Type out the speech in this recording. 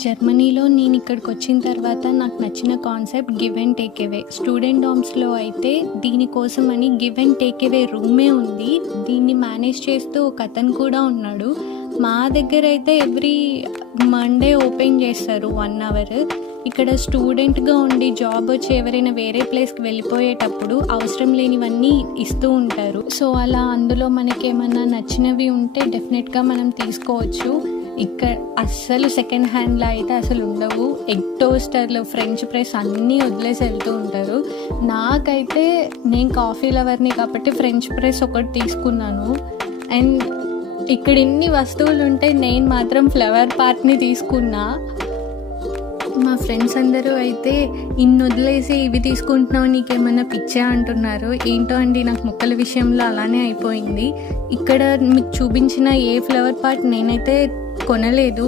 జర్మనీలో నేను ఇక్కడికి వచ్చిన తర్వాత నాకు నచ్చిన కాన్సెప్ట్ గివ్ అండ్ టేక్ అవే. స్టూడెంట్ డామ్స్లో అయితే దీనికోసం అని గివ్ అండ్ టేక్ అవే రూమే ఉంది. దీన్ని మేనేజ్ చేస్తూ ఒక అతను కూడా ఉన్నాడు. మా దగ్గర అయితే ఎవ్రీ మండే ఓపెన్ చేస్తారు 1 అవర్. ఇక్కడ స్టూడెంట్గా ఉండి జాబ్ వచ్చి ఎవరైనా వేరే ప్లేస్కి వెళ్ళిపోయేటప్పుడు అవసరం లేనివన్నీ ఇస్తూ ఉంటారు. సో అలా అందులో మనకి ఏమన్నా నచ్చినవి ఉంటే డెఫినెట్గా మనం తీసుకోవచ్చు. ఇక్కడ అస్సలు సెకండ్ హ్యాండ్లో అయితే అసలు ఉండవు. ఎగ్ టోస్టర్లు, ఫ్రెంచ్ ప్రెస్ అన్నీ వదిలేసి వెళ్తూ ఉంటారు. నాకైతే నేను కాఫీ లవర్ని కాబట్టి ఫ్రెంచ్ ప్రెస్ ఒకటి తీసుకున్నాను. అండ్ ఇక్కడ ఇన్ని వస్తువులు ఉంటే నేను మాత్రం ఫ్లవర్ పార్ట్ని తీసుకున్నా. మా ఫ్రెండ్స్ అందరూ అయితే ఇన్ని వదిలేసి ఇవి తీసుకుంటున్నావు, నీకేమన్నా పిచ్చా అంటున్నారు. ఏంటో అండి, నాకు మొక్కల విషయంలో అలానే అయిపోయింది. ఇక్కడ మీకు చూపించిన ఏ ఫ్లవర్ పార్ట్ నేనైతే కొనలేదు.